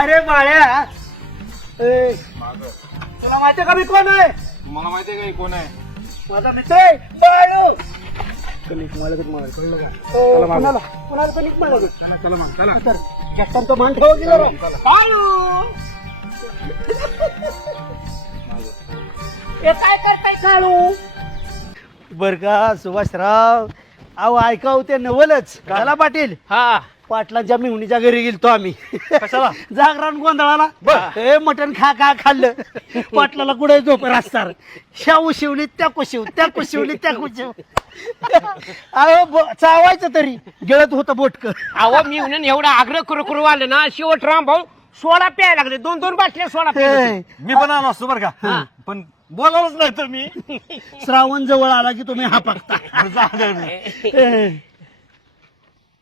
अरे बाळ्या ए, तुला माहिती का मी कोण आहे? मला माहितीये का हे कोण आहे? माझा मित्र आहे बाळू कुणाला? कुणाला मला कधी? चला मग चला. तर मान ठेवा गेला राव. बाळू हे काय करताय काळू बर का सुभाषराव. अहो ऐकाव ते नवलच. काला पाटील. हा. पाटलांच्या मिवणीच्या घरी गेलतो आम्ही. कशाला? जागरण गोंधळाला. हे मटण खा खा खाल्लं. पाटलाला कुठे झोप रास्तार ह्या उशिवली त्या कुशिव त्या कुशिवली त्या कुशिव अहो चावायचं तरी. गिळत होतं बोटक. अहो मी म्हणून एवढा आग्रह करू करू आले ना. शेवट राम भाऊ सोडा प्यायला लागले. दोन दोन बाटल्या सोडा मी पण आलो असतो बरं का. पण बोलावलंच नाही तर मी. श्रावण जवळ आला की तुम्ही हा. पाकता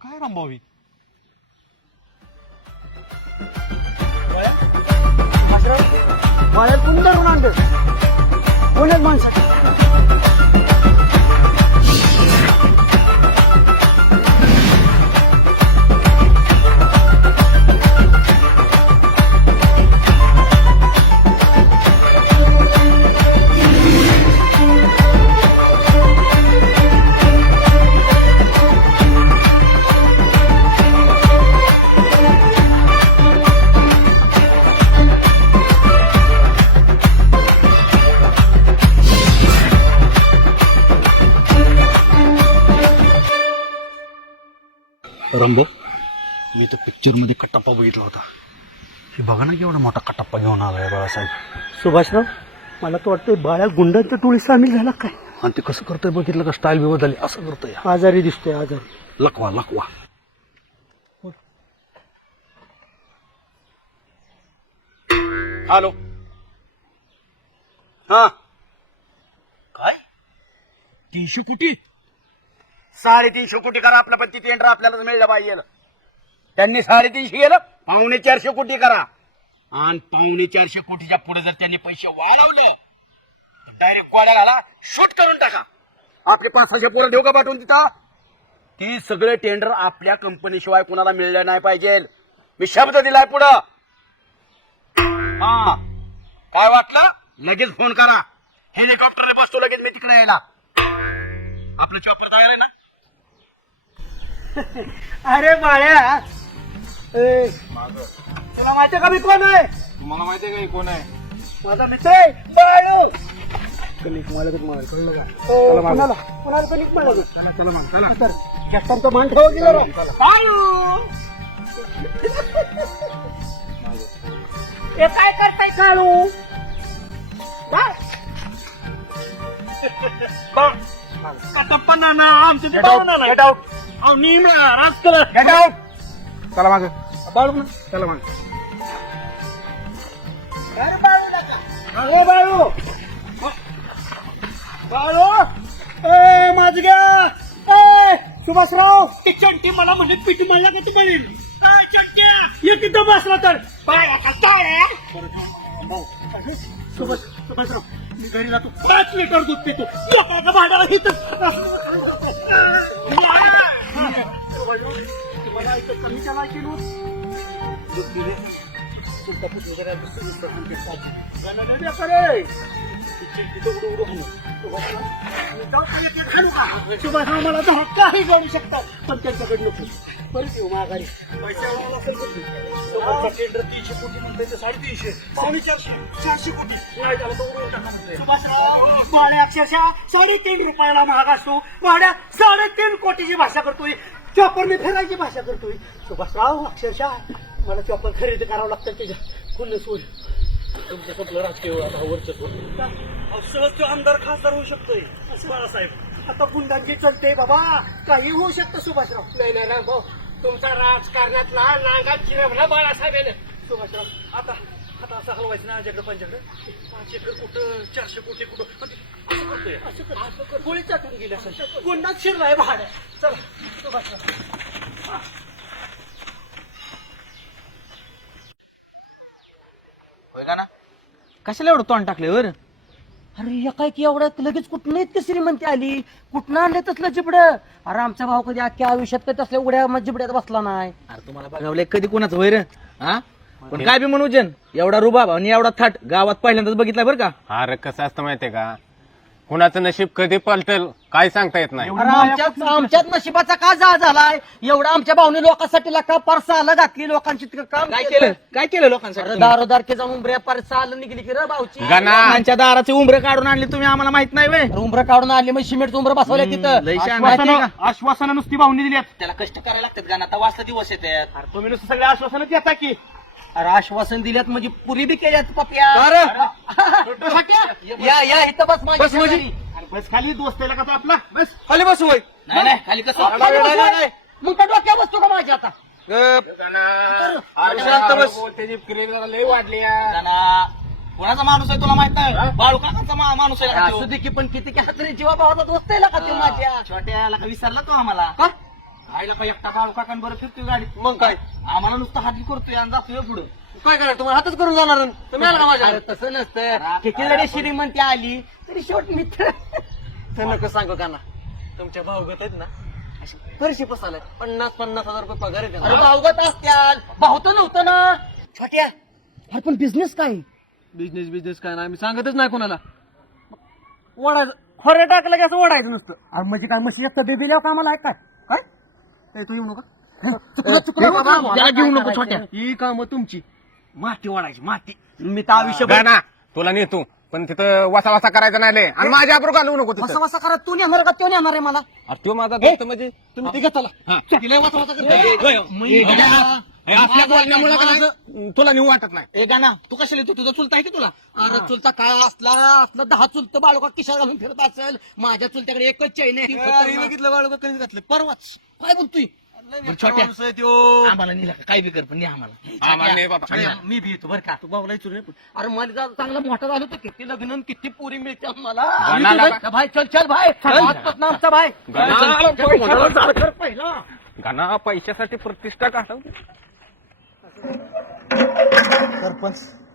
काय रामभाऊ ही? माझ्या कुंदरून आणलं कोणच रंबो मी तो पिक्चरमध्ये कटप्पा बघितला होता. हे बघा ना केवढा मोठा कटप्पा घेऊन आलाय बाळासाहेब. सुभाषराव मला तर वाटतं बाळ्या गुंडांच्या टोळी सामील झाला काय? आणि ते कसं करतोय बघितलं का? स्टाईल बी बदलली. असं करतोय. आजारी दिसतोय आजारी. लकवा लकवा. हॅलो. हा. काय? तीनशे कोटी साडेतीनशे कोटी करा आपलं पण ती टेंडर आपल्याला मिळलं पाहिजे. त्यांनी साडेतीनशे गेलं पावणे चारशे कोटी करा. आणि पावणे चारशे कोटीच्या पुढे जर त्यांनी पैसे वाढवले डायरेक्ट कोणाला शूट करून टाका. आपले पाच सहाशे पोरं देऊ का पाठवून तिथं? ती सगळे टेंडर आपल्या कंपनी शिवाय कुणाला मिळलं नाही पाहिजे. मी शब्द दिलाय पुढं. हा. काय वाटलं? लगेच फोन करा. हेलिकॉप्टर बसतो लगेच मी तिकडे यायला. आपलं चॉपर तयार आहे ना? अरे बाळ्या. ए, तुला माहिती का मी कोण आहे? मला माहितीये का हे कोण आहे? माझा मित्र आहे बाळू. कणिक मला कधी मला कळलं का? ओ, कुणाला? कुणाला कणिक मला कधी? चला मग चला. तर जास्तांचा मान ठेवा गेला. राव. बाळू. हे काय करताय काळू? काय? कटप्पा नाना आमचे ते. Get out. अहो, मी ना, राज करा. Get out. चला माग. बाळू. चला माग. अरे बाळू. बाळू. ए माझग्या ए सुभाषराव. ती चंटी मला म्हणे पीठ मला का तू म्हणेल? ए, चंट्या, ये तिथं बसला तर. आता काय आहे? सुभाष सुभाषराव मी घरी जातो. पाच लिटर दूध पितो. लोकांच्या भांडाला हिथं तुम्हाला इथं मला दहा काही शकतात पण त्यांच्याकडे नको परत येऊ माघारी पैसे टेंडर तीनशे कोटी म्हणतोय साडेतीनशे पावणे चारशे चारशे कोटी नाही झालं तर उडवून टाका अक्षरशः साडेतीन रुपयाला महाग असतो भाड्या साडेतीन कोटीची भाषा करतोय चॉपर मी फिरायची भाषा करतोय. सुभाषराव अक्षरशः मला चॉपर खरेदी करावं लागतं त्याच्या खुन्नस तुमचं कुठलं राजकीय वर्चस्व सहज तो आमदार खासदार होऊ शकतोय. असं? बाळासाहेब. आता गुंडांची चलते बाबा. काही होऊ शकतं सुभाषराव. नाही नाही राम भाऊ. तुमचा राजकारणातला नांगा चिरवला बाळासाहेब सुभाषराव आता आता असं हलवायचं ना माझ्याकडे पंच्याकडे पाच एकर कुठं? चारशे कोटी कुठं? असं करतोय. असं कर असं कर गोळी चाटून गेली असं गुंडात शिरलाय भाड्या चला कशाला एवढं तोंड टाकले वर अरे या काय की एवढ्यात लगेच कुठनं इतकी श्रीमंती आली? कुठनं आणलं तसलं जिबड? अरे आमचा भाऊ कधी अख्ख्या आयुष्यात कधी तसल्या उड्या जिबड्यात बसला नाही. अरे तुम्हाला बघावलंय कधी कोणाचं वैर हा? पण काय बी म्हणू जन एवढा रुबाब आणि एवढा थाट गावात पहिल्यांदाच बघितलाय बरं का? अरे कसं असतं माहितीये का? कुणाचं नशीब कधी पलटेल काय सांगता येत नाही. अरे आमच्यात आमच्यात नशिबाचा का जा झालाय? एवढा आमच्या भावने लोकांसाठी का परसा आलं घातली लोकांची तिकडं काम काय केलं. काय केलं लोकांसाठी दारोदारके जाऊन परसा आलं निघली की रे भाऊची. गणा. आमच्या दाराचे उंबरे काढून आणली तुम्ही आम्हाला माहीत नाही वे उंबरं काढून आणली मग सिमेंट उंबरं बसवल्या तिथं. आहे का? आश्वासनं नुसती भावनी दिली त्याला कष्ट करायला लागतात गाणं आता वाजता दिवस येतात तुम्ही नुसतं सगळे आश्वासनं देता की. अरे आश्वासन दिल्यात म्हणजे पुरी बी केल्यात पप्या. या या इथं बस. अरे बस खाली दोस्त आहे का तो आपला? बस. खाली बसू होय. नाही नाही खाली कसं? खाली बसू होय. मग का डोक्या बसतो का माझ्या आता? शांत बस. त्याची जरा लई वाढली आहे. गाणं. कोणाचा माणूस आहे तुला माहीत नाही? बाळू काकाचा मा- माणूस आहे असू दे की पण किती की हातरी जीवा भावाचा दोस्त आहे का ते माझ्या? छोट्याला का विसरला तो आम्हाला? आईला का एकटा बाळू काकांबरोबर फिरतोय गाडीत. मग काय? आम्हाला नुसतं हाती करतोय आणि जातोय पुढे. काय करा तुम्हाला हातच करून जाणार तुम्ही आला का माझ्या तसं नसतं. किती जरी श्रीमंती आली तरी शेवट मित्र तर नको सांगू का ना तुमच्या भावगत आहेत ना? अशी पैसे पसाले पन्नास पन्नास हजार रुपये पगार आहे अरे भावगत असत्याल. भाऊ तर नव्हतं ना. छोट्या अरे पण बिझनेस काय? बिझनेस बिझनेस काय ना आम्ही सांगतच नाही कोणाला. ओढायचं खोरे टाकलं की असं ओढायचं नसतं. अरे म्हणजे काय मशी एक दिल्यावर कामाला आहे काय? ए, तू येऊ नका. चुकलं चुकलं बाबा. त्याला घेऊ नको छोट्या. ही कामं तुमची. माती ओढायची माती. मी तर आयुष्य गणा तुला नेतो. पण तिथं वसा वसा करायचा नाही लय. आणि माझ्या अप्रू घालवू नको वसा तिथं. वसा करा तू नेणार का तो नेणार आहे मला? अरे तो माझा दोस्त म्हणजे तुम्ही तिघं चला. तिला वसा वसा करता. हे असल्या बोलण्यामुळे का तुला नेऊ वाटत नाही ए गाना तू कशाला येतो तुझा चुलता आहे की तुला अरे चुलता काय असला असला दहा चुलत बाळू का किशा घालून फिरत असेल माझ्या चुलत्याकडे एकच चैन आहे बघितलं बाळू कधी घातलं परवाच काय बोलतोय छोट्या आम्हाला? काय बी कर पण आम्हाला आम्हाला बाबा. मी भी येतो बरं का तू बाबूला विचारू नये. अरे मला चांगला मोठा झालो तर किती लग्न किती पुरी मिळते गाणा तुझं- भाई चल चल भाई आमचा भाई गाणा. पहिला गणा पैशासाठी प्रतिष्ठा का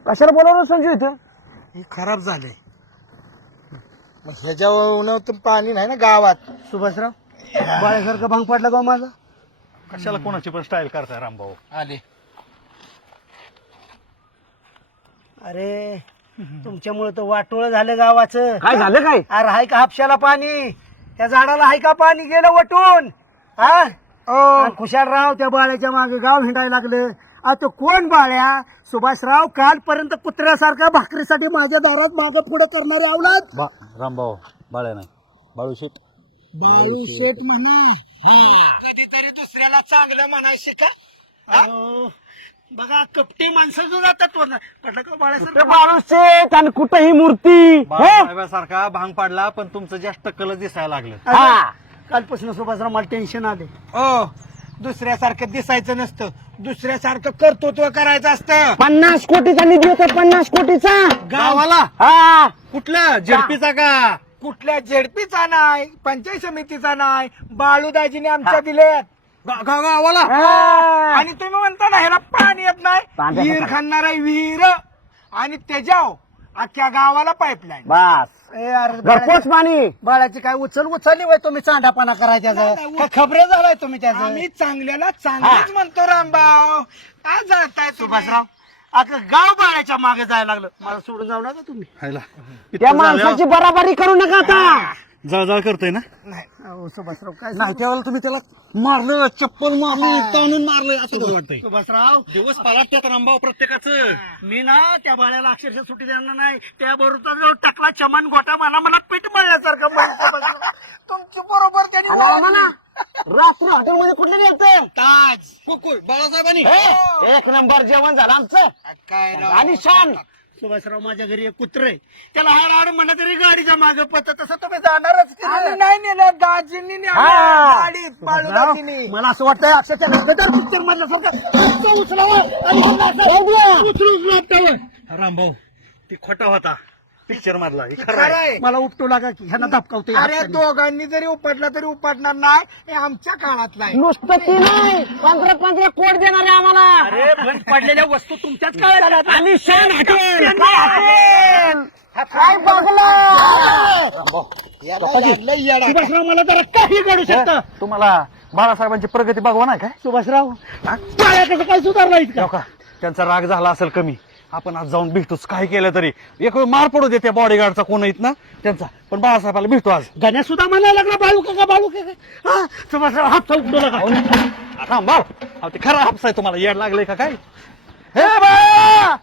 कशाला बोलावलं संजू इथं? हे खराब झाले. मग ह्याच्या तर पाणी नाही ना गावात. सुभाषराव बाळ्यासारखं भांग पडला गाव माझा? कशाला कोणाची पण स्टाईल करताय रामभाऊ? आले. अरे तुमच्यामुळे तर वाटोळ झालं गावाचं. काय झालं काय? अरे हाय का हापशाला पाणी? त्या झाडाला हाय का पाणी? गेलं वटून. हा? आणि खुशालराव त्या बाळ्याच्या मागे गाव हिंडायला लागलं. आता कोण बाळ्या? सुभाषराव कालपर्यंत कुत्र्यासारखा भाकरीसाठी माझ्या दारात मागं पुढे करणारे आवलात? बा रामभाऊ बाळ्या नाही बाळू शेट बाळू शेठ म्हणा. कधीतरी दुसऱ्याला चांगलं म्हणायचे का बघा कपटे माणसं जो जातात वरनं. पटलं का बाळू शेठ आणि कुठं ही? मूर्ती सारखा भांग पाडला पण तुमचं जास्त कलर दिसायला लागलं. हा. कालपासून सुभाषराव मला टेन्शन आले ओ. दुसऱ्यासारखं दिसायचं नसतं. दुसऱ्यासारखं कर्तृत्व करायचं असतं. पन्नास कोटीचा निधी होता पन्नास कोटीचा. गावाला? हा. कुठलं? झेडपीचा का? कुठल्या झेडपीचा नाही पंचायत समितीचा नाही बाळूदाजीने आमच्या गा- गा- गावाला? आणि तुम्ही म्हणता ना ह्याला पाणी येत नाही. पाण्याचं विहीर पाणी. खाणार आहे विहीर. आणि त्याच्याव अख्ख्या गावाला पाईपलाईन बस. घरपोच पाणी. बाळाची काय उचल उचलली वय तुम्ही चांडापाना करायच्या खबरे झालाय तुम्ही त्याचा? आम्ही चांगल्याला चांगलंच म्हणतो रामभाऊ काय जाताय सुभाषराव अख्खं गाव बाळाच्या मागे जायला लागलं. मला सोडून जाऊ नका तुम्ही. त्या माणसाची बराबरी करू नका आता. जळजळ करतोय ना? नाही. अहो, सुभाषराव काय नाही त्यावेळेला तुम्ही त्याला मारलं चप्पल मारली ताणून मारलं असं बरं वाटतंय सुभाषराव दिवस पालाटतात रामभाऊ प्रत्येकाचं. मी ना त्या बाळ्याला अक्षरशः सुट्टी देणार नाही. त्या बरोबर जो टाकला चमन गोटा मला मला पीठ मळल्यासारखं सुभाषराव. तुमची बरोबर त्यांनी वागली. रात्री हॉटेलमध्ये कुठले येतं? ताज. बाळासाहेबांनी. एक नंबर जेवण झालं आमचं. काय राव. आणि शान. सुभाषराव माझ्या घरी एक कुत्र आहे. त्याला हाड हाड म्हणलं तरी गाडीच्या मागे पत तसं तुम्ही जाणारच नाही. नेलं दाजींनी गाडीत बाळूदाजींनी मला असं वाटतंय अक्षरशः गदर पिक्चर मधलं उचलावं आणि उचलून. रामभाऊ ती खोटा होता. पिक्चर मधला. हे खरं खरं आहे. आहे. मला उपटू लागा की ह्यांना धपकावते अरे दोघांनी जरी उपटला तरी उपटणार नाही. हे आमच्या काळात नाही नुसतं ती नाही. पंधरा पंधरा कोट देणार आहे आम्हाला. अरे बंद पडलेल्या वस्तू तुमच्याच काळात आणि शान हॉटेल काय सुभाषराव. मला जरा काही घडू शकतं. तुम्हाला बाळासाहेबांची प्रगती बघवा नाही काय? सुभाषराव कसं काय सुधारला इतका? त्यांचा राग झाला असेल कमी. आपण आज जाऊन भेटूच. काय केलं तरी. एक वेळ मार पडू दे त्या बॉडीगार्डचा कोण येत ना त्यांचा. पण बाळासाहेबाला भेटू आज. गण्या सुद्धा म्हणायला लागला बाळू काका बाळू हा तुम्हाला हात उठतो नका. थांब बाळ ते खरा हापसाय तुम्हाला. येड लागलंय का काय? हे बा